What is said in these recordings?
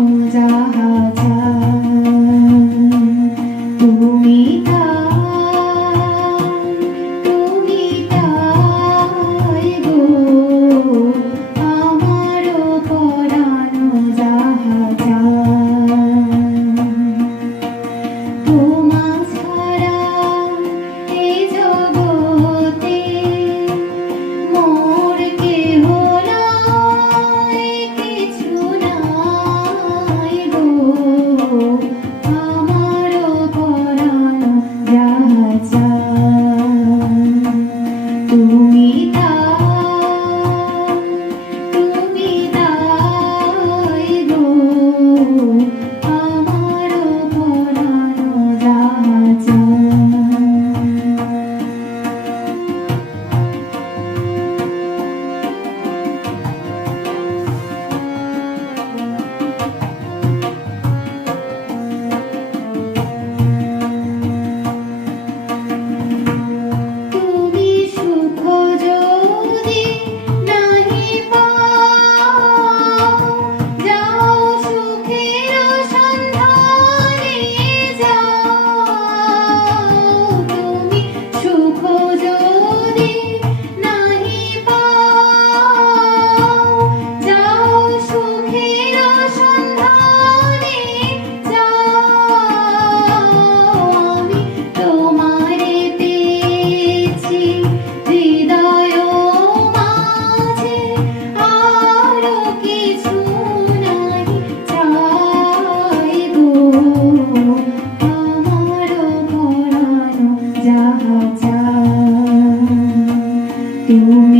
보자 তুমি you.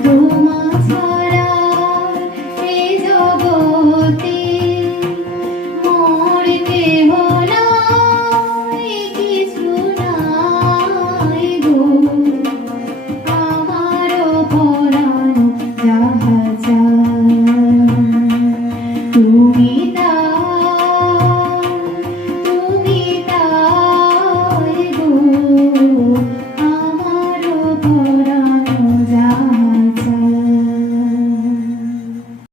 i don't room.